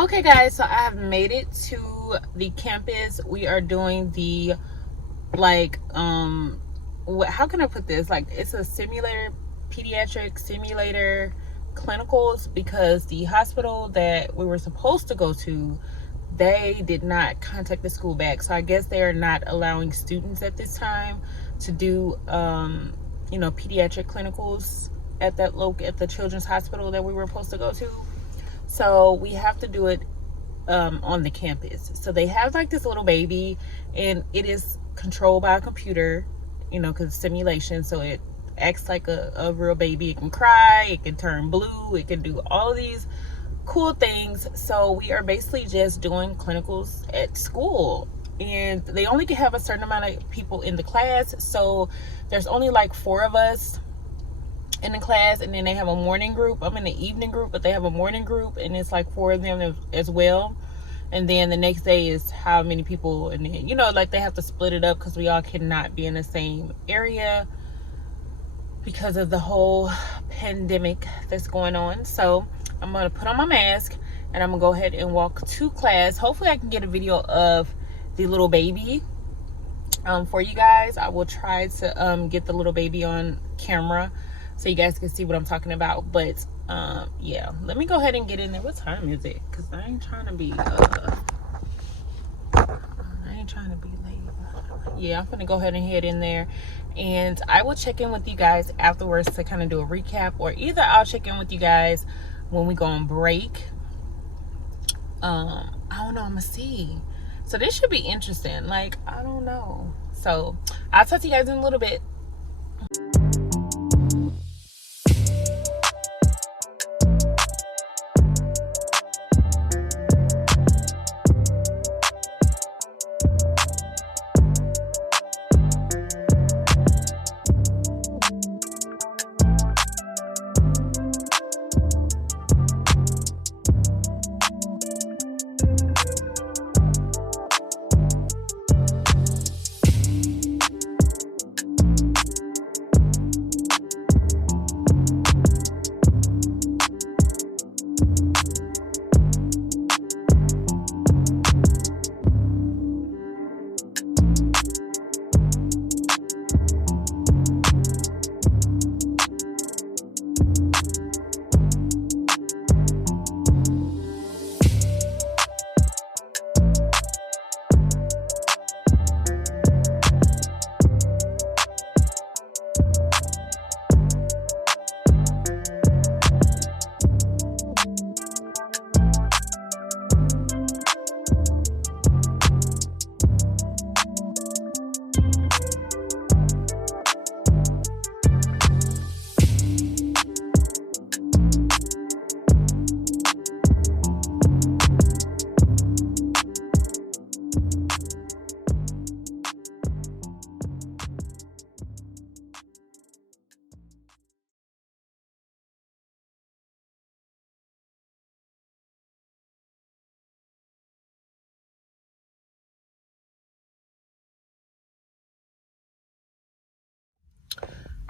Okay guys, so I have made it to the campus. We are doing the how can I put this? Like, it's a simulator, pediatric simulator clinicals, because the hospital that we were supposed to go to, they did not contact the school back. So I guess they are not allowing students at this time to do pediatric clinicals at the children's hospital that we were supposed to go to. So we have to do it on the campus. So they have like this little baby, and it is controlled by a computer, because it's simulation. So it acts like a real baby. It can cry, it can turn blue, it can do all of these cool things. So we are basically just doing clinicals at school, and they only can have a certain amount of people in the class. So there's only like 4 of us in the class, and then they have a morning group. I'm in the evening group, but they have a morning group, and it's like 4 of them as well. And then the next day is how many people, and then like they have to split it up because we all cannot be in the same area because of the whole pandemic that's going on. So I'm gonna put on my mask and I'm gonna go ahead and walk to class. Hopefully I can get a video of the little baby for you guys. I will try to get the little baby on camera so you guys can see what I'm talking about. But yeah, let me go ahead and get in there. What time is it? Because I ain't trying to be late. Yeah, I'm gonna go ahead and head in there, and I will check in with you guys afterwards to kind of do a recap, or either I'll check in with you guys when we go on break. I don't know, I'm gonna see. So this should be interesting. Like, I don't know. So I'll talk to you guys in a little bit.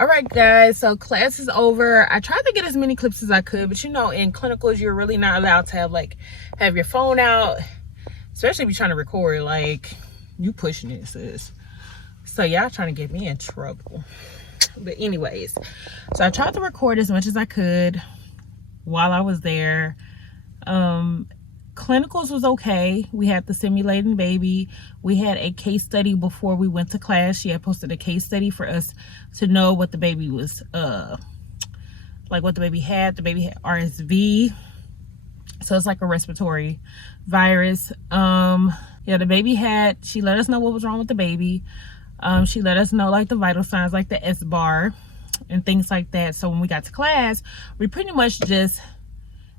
All right guys, so class is over. I tried to get as many clips as I could, but in clinicals you're really not allowed to have your phone out, especially if you're trying to record. Like, you pushing it, sis. So y'all trying to get me in trouble. But anyways, so I tried to record as much as I could while I was there. Clinicals was okay. We had the simulating baby. We had a case study before we went to class. She had posted a case study for us to know what the baby was, what the baby had. The baby had RSV. So it's like a respiratory virus. Yeah, the baby she let us know what was wrong with the baby. She let us know like the vital signs, like the S-bar and things like that. So when we got to class, we pretty much just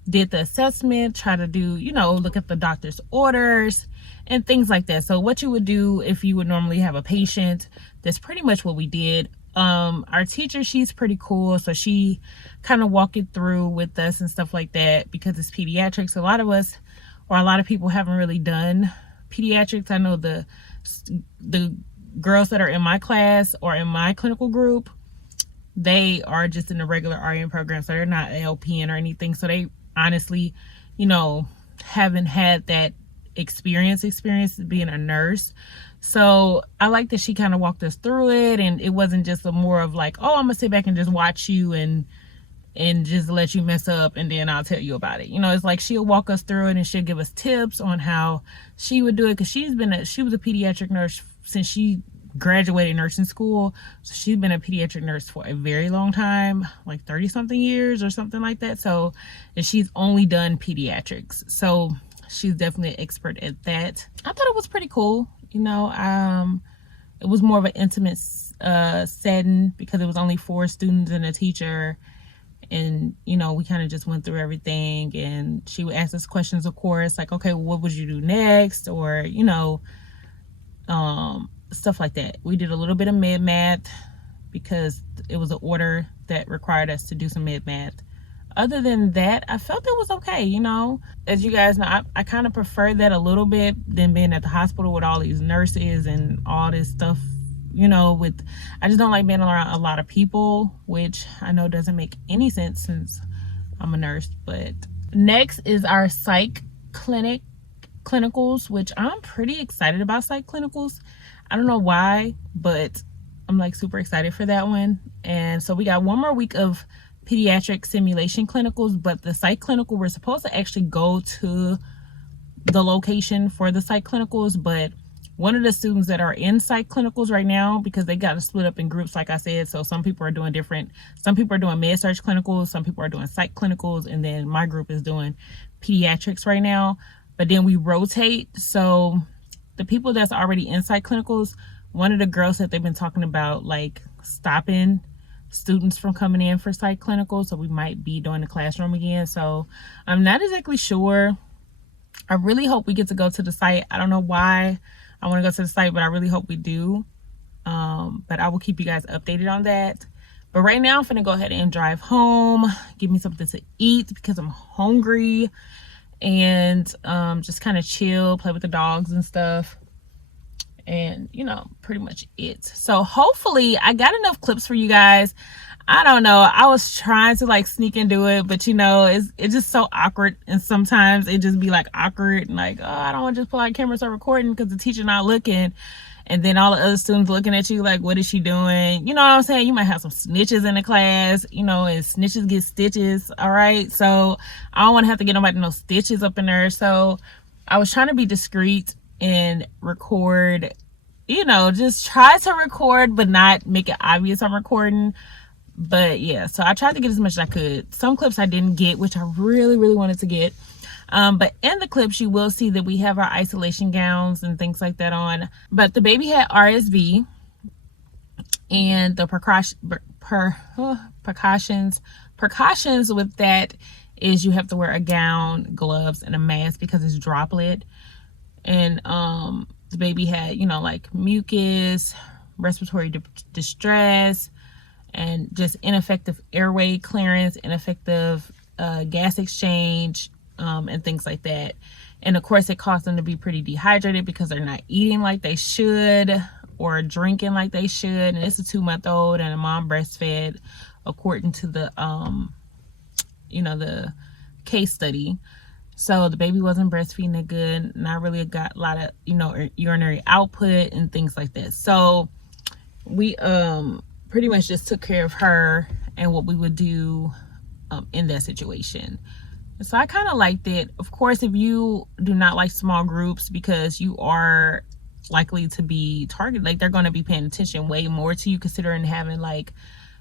did the assessment, try to do, look at the doctor's orders and things like that. So what you would do if you would normally have a patient, that's pretty much what we did. Our teacher, she's pretty cool. So she kind of walked it through with us and stuff like that, because it's pediatrics. A lot of us, or a lot of people, haven't really done pediatrics. I know the girls that are in my class or in my clinical group, they are just in the regular RN program. So they're not LPN or anything. So they honestly, haven't had that experience being a nurse. So I like that she kind of walked us through it, and it wasn't just a more of like, oh, I'm gonna sit back and just watch you and just let you mess up and then I'll tell you about it. You know, it's like she'll walk us through it and she'll give us tips on how she would do it, because she was a pediatric nurse since she graduated nursing school. So she's been a pediatric nurse for a very long time, like 30 something years or something like that. So, and she's only done pediatrics, so she's definitely an expert at that. I thought it was pretty cool. You know, it was more of an intimate setting because it was only 4 students and a teacher. And, you know, we kind of just went through everything, and she would ask us questions, of course, like, okay, well, what would you do next? Or, you know, stuff like that. We did a little bit of med math because it was an order that required us to do some med math. Other than that, I felt it was okay. You know, as you guys know, I kind of prefer that a little bit than being at the hospital with all these nurses and all this stuff. You know, I just don't like being around a lot of people, which I know doesn't make any sense since I'm a nurse. But next is our psych clinicals, which I'm pretty excited about psych clinicals. I don't know why, but I'm like super excited for that one. And so we got one more week of pediatric simulation clinicals, but the psych clinical, we're supposed to actually go to the location for the psych clinicals, but one of the students that are in psych clinicals right now, because they got to split up in groups, like I said, so some people are doing some people are doing med surg clinicals, some people are doing psych clinicals, and then my group is doing pediatrics right now. But then we rotate, so the people that's already in psych clinicals, one of the girls that they've been talking about, like, stopping students from coming in for psych clinicals, so we might be doing the classroom again. So I'm not exactly sure. I really hope we get to go to the site. I don't know why I want to go to the site, but I really hope we do. But I will keep you guys updated on that. But right now I'm finna go ahead and drive home, give me something to eat because I'm hungry, and just kind of chill, play with the dogs and stuff. And, you know, pretty much it. So hopefully I got enough clips for you guys. I don't know. I was trying to like sneak and do it, but you know, it's just so awkward. And sometimes it just be like awkward and like, oh, I don't want to just pull out camera start recording because the teacher not looking. And then all the other students looking at you like, what is she doing? You know what I'm saying? You might have some snitches in the class, you know, and snitches get stitches. All right. So I don't want to have to get nobody no stitches up in there. So I was trying to be discreet and record, you know, just try to record, but not make it obvious I'm recording. But yeah, so I tried to get as much as I could. Some clips I didn't get, which I really, really wanted to get. But in the clips, you will see that we have our isolation gowns and things like that on. But the baby had RSV, and the precautions with that is you have to wear a gown, gloves, and a mask because it's droplet. And the baby had, you know, like mucus, respiratory distress, and just ineffective airway clearance, ineffective gas exchange, and things like that. And of course, it caused them to be pretty dehydrated because they're not eating like they should or drinking like they should. And it's a 2-month-old, and a mom breastfed according to the, you know, the case study. So the baby wasn't breastfeeding it good, not really got a lot of, you know, urinary output and things like that. So we pretty much just took care of her and what we would do in that situation. So I kind of liked it. Of course, if you do not like small groups, because you are likely to be targeted, like they're going to be paying attention way more to you, considering having like,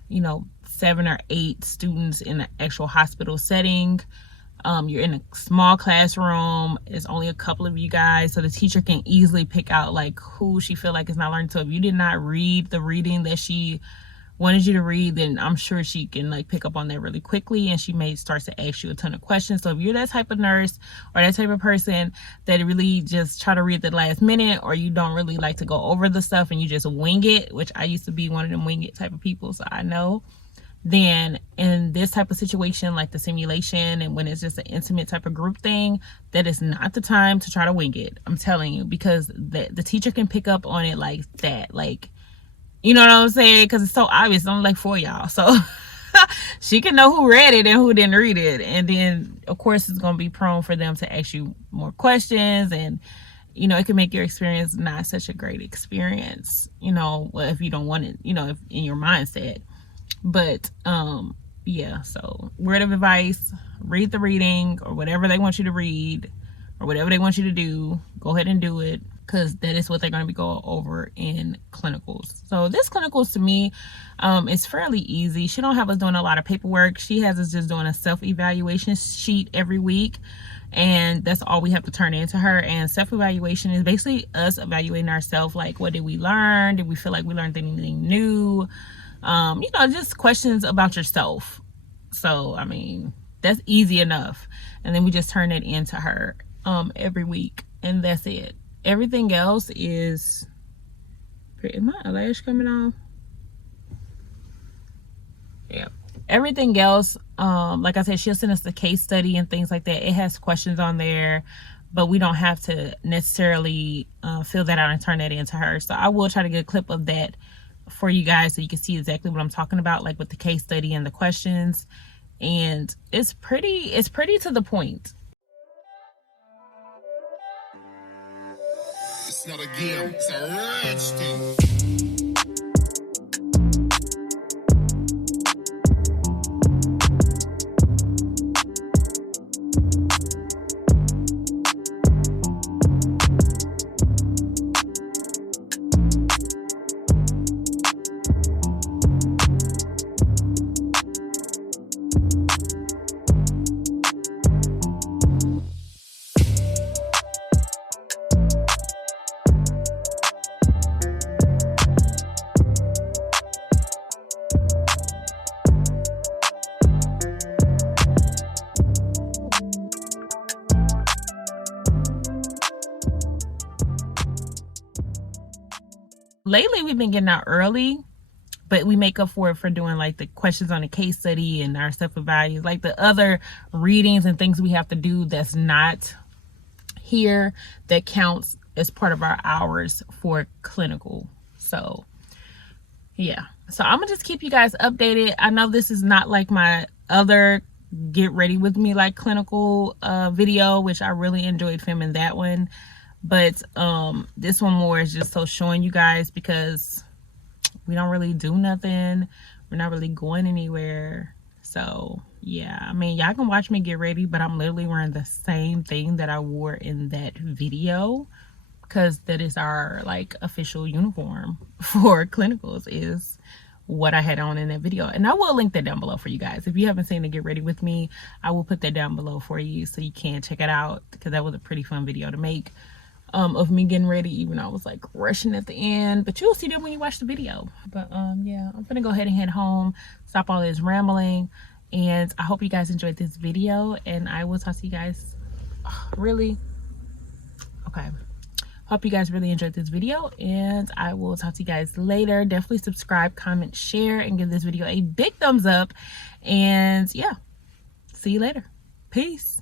you know, 7 or 8 students in an actual hospital setting. You're in a small classroom. It's only a couple of you guys, so the teacher can easily pick out like who she feel like is not learning. So if you did not read the reading that she wanted you to read, then I'm sure she can like pick up on that really quickly, and she may start to ask you a ton of questions. So if you're that type of nurse or that type of person that really just try to read the last minute, or you don't really like to go over the stuff and you just wing it, which I used to be one of them wing it type of people, so I know, then in this type of situation, like the simulation, and when it's just an intimate type of group thing, that is not the time to try to wing it. I'm telling you, because the teacher can pick up on it like that, like, you know what I'm saying? Because it's so obvious. It's only like 4 y'all. So She can know who read it and who didn't read it. And then, of course, it's going to be prone for them to ask you more questions. And, you know, it can make your experience not such a great experience, you know, if you don't want it, you know, if in your mindset. But, yeah, so word of advice, read the reading or whatever they want you to read or whatever they want you to do. Go ahead and do it, because that is what they're going to be going over in clinicals. So this clinicals to me is fairly easy. She don't have us doing a lot of paperwork. She has us just doing a self-evaluation sheet every week, and that's all we have to turn into her. And self-evaluation is basically us evaluating ourselves, like what did we learn? Did we feel like we learned anything new? You know, just questions about yourself. So I mean, that's easy enough. And then we just turn it into her every week, and that's it. Everything else is my eyelash coming off? Yeah. Everything else, like I said, she'll send us the case study and things like that. It has questions on there, but we don't have to necessarily fill that out and turn that into her. So I will try to get a clip of that for you guys so you can see exactly what I'm talking about, like with the case study and the questions. And it's pretty to the point. It's not a game, it's a rich thing. Lately we've been getting out early, but we make up for it for doing like the questions on the case study and our self-evaluation, like the other readings and things we have to do that's not here, that counts as part of our hours for clinical. So yeah, so I'm gonna just keep you guys updated. I know this is not like my other get ready with me like clinical video, which I really enjoyed filming that one. But this one more is just so showing you guys, because we don't really do nothing. We're not really going anywhere. So yeah, I mean, y'all can watch me get ready, but I'm literally wearing the same thing that I wore in that video, because that is our like official uniform for clinicals, is what I had on in that video. And I will link that down below for you guys. If you haven't seen the get ready with me, I will put that down below for you so you can check it out, because that was a pretty fun video to make. Of me getting ready, even I was like rushing at the end, but you'll see that when you watch the video. But yeah, I'm gonna go ahead and head home, stop all this rambling, and I hope you guys enjoyed this video, and I will talk to you guys hope you guys really enjoyed this video, and I will talk to you guys later. Definitely subscribe, comment, share, and give this video a big thumbs up. And yeah, see you later. Peace.